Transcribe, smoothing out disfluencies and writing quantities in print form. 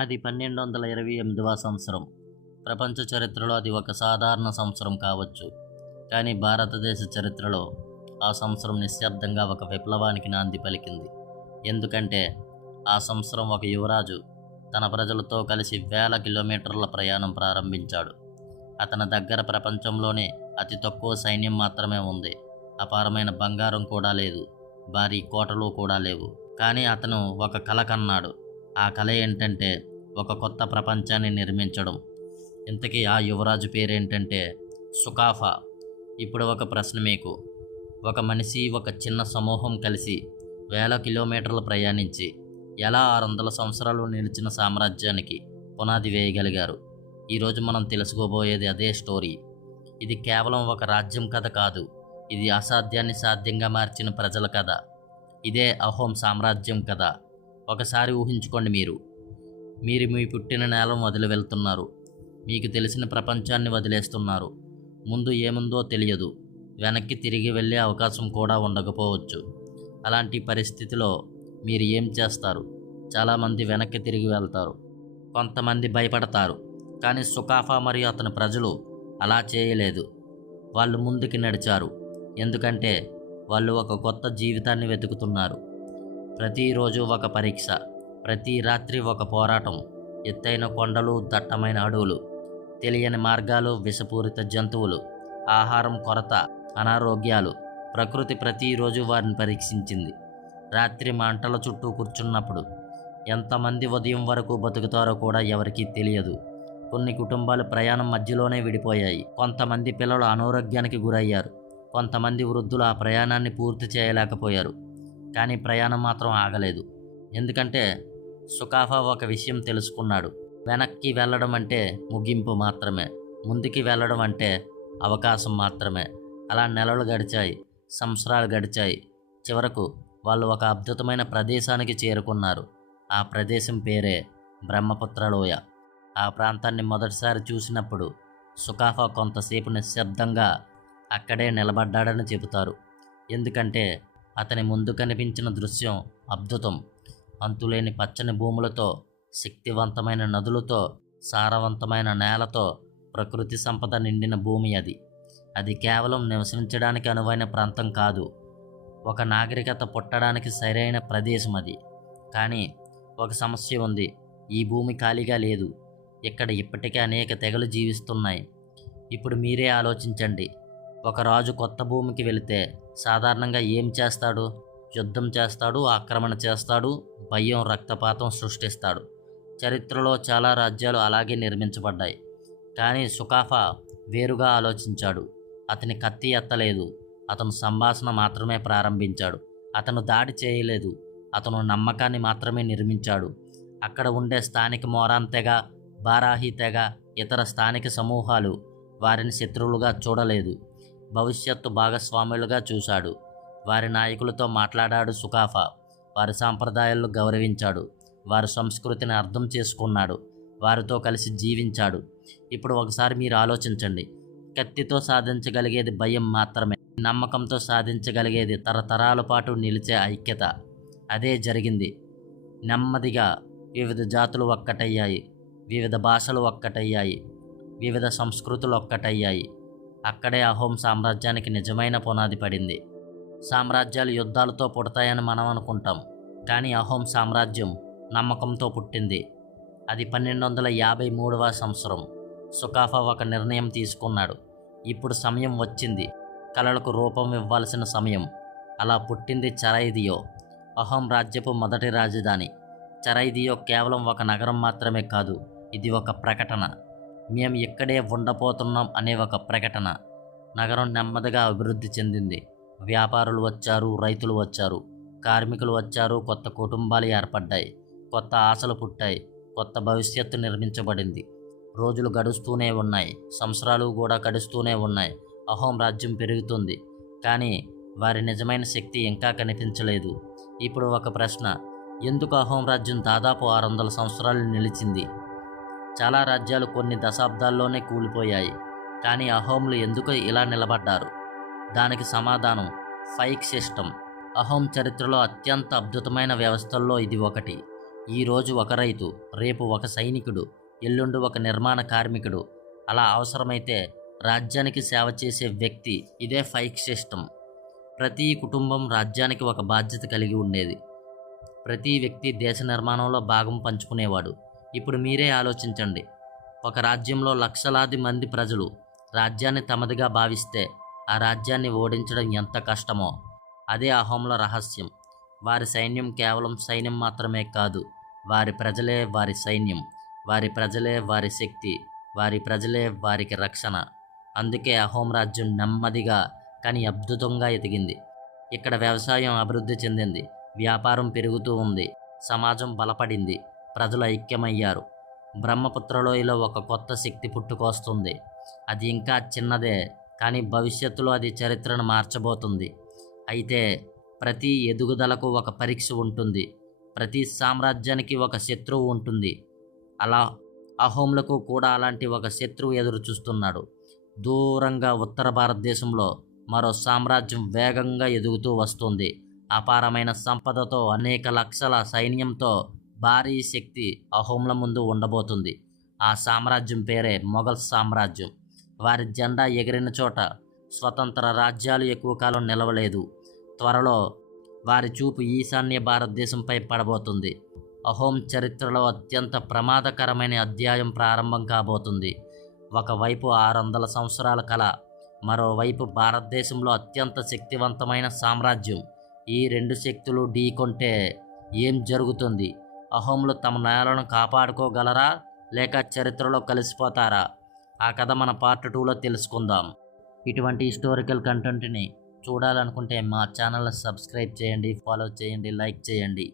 అది 1228వ సంవత్సరం. ప్రపంచ చరిత్రలో అది ఒక సాధారణ సంవత్సరం కావచ్చు. కానీ భారతదేశ చరిత్రలో ఆ సంవత్సరం నిశ్శబ్దంగా ఒక విప్లవానికి నాంది పలికింది. ఎందుకంటే ఆ సంవత్సరం ఒక యువరాజు తన ప్రజలతో కలిసి వేల కిలోమీటర్ల ప్రయాణం ప్రారంభించాడు. అతని దగ్గర ప్రపంచంలోనే అతి తక్కువ సైన్యం మాత్రమే ఉంది. అపారమైన బంగారం కూడా లేదు. భారీ కోటలు కూడా లేవు. కానీ అతను ఒక కల కన్నాడు. ఆ కల ఏంటంటే ఒక కొత్త ప్రపంచాన్ని నిర్మించడం. ఇంతకీ ఆ యువరాజు పేరేంటంటే సుకాఫా. ఇప్పుడు ఒక ప్రశ్న మీకు. ఒక మనిషి, ఒక చిన్న సమూహం కలిసి వేల కిలోమీటర్లు ప్రయాణించి ఎలా 600 సంవత్సరాలు నిలిచిన సామ్రాజ్యానికి పునాది వేయగలిగారు? ఈరోజు మనం తెలుసుకోబోయేది అదే స్టోరీ. ఇది కేవలం ఒక రాజ్యం కథ కాదు. ఇది అసాధ్యాన్ని సాధ్యంగా మార్చిన ప్రజల కథ. ఇదే అహోం సామ్రాజ్యం కథ. ఒకసారి ఊహించుకోండి, మీరు మీ పుట్టిన నేలను వదిలి వెళ్తున్నారు. మీకు తెలిసిన ప్రపంచాన్ని వదిలేస్తున్నారు. ముందు ఏముందో తెలియదు. వెనక్కి తిరిగి వెళ్ళే అవకాశం కూడా ఉండకపోవచ్చు. అలాంటి పరిస్థితిలో మీరు ఏం చేస్తారు? చాలామంది వెనక్కి తిరిగి వెళ్తారు. కొంతమంది భయపడతారు. కానీ సుకాఫా మరియు అతని ప్రజలు అలా చేయలేదు. వాళ్ళు ముందుకు నడిచారు. ఎందుకంటే వాళ్ళు ఒక కొత్త జీవితాన్ని వెతుకుతున్నారు. ప్రతిరోజు ఒక పరీక్ష, ప్రతి రాత్రి ఒక పోరాటం. ఎత్తైన కొండలు, దట్టమైన అడవులు, తెలియని మార్గాలు, విషపూరిత జంతువులు, ఆహారం కొరత, అనారోగ్యాలు. ప్రకృతి ప్రతిరోజు వారిని పరీక్షించింది. రాత్రి మంటల చుట్టూ కూర్చున్నప్పుడు ఎంతమంది ఉదయం వరకు బతుకుతారో కూడా ఎవరికీ తెలియదు. కొన్ని కుటుంబాలు ప్రయాణం మధ్యలోనే విడిపోయాయి. కొంతమంది పిల్లలు అనారోగ్యానికి గురయ్యారు. కొంతమంది వృద్ధులు ఆ ప్రయాణాన్ని పూర్తి చేయలేకపోయారు. కానీ ప్రయాణం మాత్రం ఆగలేదు. ఎందుకంటే సుకాఫా ఒక విషయం తెలుసుకున్నాడు. వెనక్కి వెళ్ళడం అంటే ముగింపు మాత్రమే. ముందుకి వెళ్ళడం అంటే అవకాశం మాత్రమే. అలా నెలలు గడిచాయి, సంవత్సరాలు గడిచాయి. చివరకు వాళ్ళు ఒక అద్భుతమైన ప్రదేశానికి చేరుకున్నారు. ఆ ప్రదేశం పేరే బ్రహ్మపుత్ర లోయ. ఆ ప్రాంతాన్ని మొదటిసారి చూసినప్పుడు సుకాఫా కొంతసేపు నిశ్శబ్దంగా అక్కడే నిలబడ్డాడని చెబుతారు. ఎందుకంటే అతని ముందు కనిపించిన దృశ్యం అద్భుతం. అంతులేని పచ్చని భూములతో, శక్తివంతమైన నదులతో, సారవంతమైన నేలతో, ప్రకృతి సంపద నిండిన భూమి అది. అది కేవలం నివసించడానికి అనువైన ప్రాంతం కాదు, ఒక నాగరికత పుట్టడానికి సరైన ప్రదేశం అది. కానీ ఒక సమస్య ఉంది. ఈ భూమి ఖాళీగా లేదు. ఇక్కడ ఇప్పటికే అనేక తెగలు జీవిస్తున్నాయి. ఇప్పుడు మీరే ఆలోచించండి. ఒక రాజు కొత్త భూమికి వెళితే సాధారణంగా ఏం చేస్తాడు? యుద్ధం చేస్తాడు, ఆక్రమణ చేస్తాడు, భయం, రక్తపాతం సృష్టిస్తాడు. చరిత్రలో చాలా రాజ్యాలు అలాగే నిర్మించబడ్డాయి. కానీ సుకాఫా వేరుగా ఆలోచించాడు. అతని కత్తి ఎత్తలేదు. అతను సంభాషణ మాత్రమే ప్రారంభించాడు. అతను దాడి చేయలేదు. అతను నమ్మకాన్ని మాత్రమే నిర్మించాడు. అక్కడ ఉండే స్థానిక మోరాన్ తెగ, బారాహి తెగ, ఇతర స్థానిక సమూహాలు వారిని శత్రువులుగా చూడలేదు. భవిష్యత్తు భాగస్వాములుగా చూశాడు. వారి నాయకులతో మాట్లాడాడు సుకాఫా. వారి సాంప్రదాయాలను గౌరవించాడు. వారి సంస్కృతిని అర్థం చేసుకున్నాడు. వారితో కలిసి జీవించాడు. ఇప్పుడు ఒకసారి మీరు ఆలోచించండి. కత్తితో సాధించగలిగేది భయం మాత్రమే. నమ్మకంతో సాధించగలిగేది తరతరాల పాటు నిలిచే ఐక్యత. అదే జరిగింది. నెమ్మదిగా వివిధ జాతులు ఒక్కటయ్యాయి. వివిధ భాషలు ఒక్కటయ్యాయి. వివిధ సంస్కృతులు ఒక్కటయ్యాయి. అక్కడే అహోం సామ్రాజ్యానికి నిజమైన పునాది పడింది. సామ్రాజ్యాలు యుద్ధాలతో పుడతాయని మనం అనుకుంటాం. కానీ అహోం సామ్రాజ్యం నమ్మకంతో పుట్టింది. అది 1253వ సంవత్సరం. సుకాఫా ఒక నిర్ణయం తీసుకున్నాడు. ఇప్పుడు సమయం వచ్చింది. కలలకు రూపం ఇవ్వాల్సిన సమయం. అలా పుట్టింది చరైదియో, అహోం రాజ్యపు మొదటి రాజధాని. చరైదియో కేవలం ఒక నగరం మాత్రమే కాదు, ఇది ఒక ప్రకటన. మేము ఇక్కడే ఉండబోతున్నాం అనే ఒక ప్రకటన. నగరం నెమ్మదిగా అభివృద్ధి చెందింది. వ్యాపారులు వచ్చారు, రైతులు వచ్చారు, కార్మికులు వచ్చారు, కొత్త కుటుంబాలు ఏర్పడ్డాయి, కొత్త ఆశలు పుట్టాయి, కొత్త భవిష్యత్తు నిర్మించబడింది. రోజులు గడుస్తూనే ఉన్నాయి, సంవత్సరాలు కూడా గడుస్తూనే ఉన్నాయి. అహోం రాజ్యం పెరుగుతుంది. కానీ వారి నిజమైన శక్తి ఇంకా కనిపించలేదు. ఇప్పుడు ఒక ప్రశ్న. ఎందుకు అహోం రాజ్యం దాదాపు 600 సంవత్సరాలు నిలిచింది? చాలా రాజ్యాలు కొన్ని దశాబ్దాల్లోనే కూలిపోయాయి. కానీ అహోంలు ఎందుకు ఇలా నిలబడ్డారు? దానికి సమాధానం ఫైక్ సిస్టమ్. అహోం చరిత్రలో అత్యంత అద్భుతమైన వ్యవస్థల్లో ఇది ఒకటి. ఈరోజు ఒక రైతు, రేపు ఒక సైనికుడు, ఎల్లుండి ఒక నిర్మాణ కార్మికుడు, అలా అవసరమైతే రాజ్యానికి సేవ చేసే వ్యక్తి. ఇదే ఫైక్ సిస్టమ్. ప్రతి కుటుంబం రాజ్యానికి ఒక బాధ్యత కలిగి ఉండేది. ప్రతి వ్యక్తి దేశ నిర్మాణంలో భాగం పంచుకునేవాడు. ఇప్పుడు మీరే ఆలోచించండి. ఒక రాజ్యంలో లక్షలాది మంది ప్రజలు రాజ్యాన్ని తమదిగా భావిస్తే ఆ రాజ్యాన్ని ఓడించడం ఎంత కష్టమో. అదే అహోంల రహస్యం. వారి సైన్యం కేవలం సైన్యం మాత్రమే కాదు, వారి ప్రజలే వారి సైన్యం, వారి ప్రజలే వారి శక్తి, వారి ప్రజలే వారికి రక్షణ. అందుకే అహోం రాజ్యం నెమ్మదిగా కానీ అద్భుతంగా ఎదిగింది. ఇక్కడ వ్యవసాయం అభివృద్ధి చెందింది, వ్యాపారం పెరుగుతూ ఉంది, సమాజం బలపడింది, ప్రజలు ఐక్యమయ్యారు. బ్రహ్మపుత్రలోయలో ఒక కొత్త శక్తి పుట్టుకొస్తుంది. అది ఇంకా చిన్నదే, కానీ భవిష్యత్తులో అది చరిత్రను మార్చబోతుంది. అయితే ప్రతి ఎదుగుదలకు ఒక పరీక్ష ఉంటుంది, ప్రతి సామ్రాజ్యానికి ఒక శత్రువు ఉంటుంది. అలా అహోంలకు కూడా అలాంటి ఒక శత్రువు ఎదురు చూస్తున్నాడు. దూరంగా ఉత్తర భారతదేశంలో మరో సామ్రాజ్యం వేగంగా ఎదుగుతూ వస్తుంది. అపారమైన సంపదతో, అనేక లక్షల సైన్యంతో భారీ శక్తి అహోంల ముందు ఉండబోతుంది. ఆ సామ్రాజ్యం పేరే మొఘల్ సామ్రాజ్యం. వారి జెండా ఎగిరిన చోట స్వతంత్ర రాజ్యాలు ఎక్కువ కాలం నిలవలేదు. త్వరలో వారి చూపు ఈశాన్య భారతదేశంపై పడబోతుంది. అహోం చరిత్రలో అత్యంత ప్రమాదకరమైన అధ్యాయం ప్రారంభం కాబోతుంది. ఒకవైపు 600 సంవత్సరాల కళ, మరోవైపు భారతదేశంలో అత్యంత శక్తివంతమైన సామ్రాజ్యం. ఈ రెండు శక్తులు ఢీకొంటే ఏం జరుగుతుంది? అహోంలు తమ నేలను కాపాడుకోగలరా, లేక చరిత్రలో కలిసిపోతారా? ఆ కథ మన పార్ట్ 2లో తెలుసుకుందాం. ఇటువంటి హిస్టారికల్ కంటెంట్ని చూడాలనుకుంటే మా ఛానల్ సబ్స్క్రైబ్ చేయండి, ఫాలో చేయండి, లైక్ చేయండి.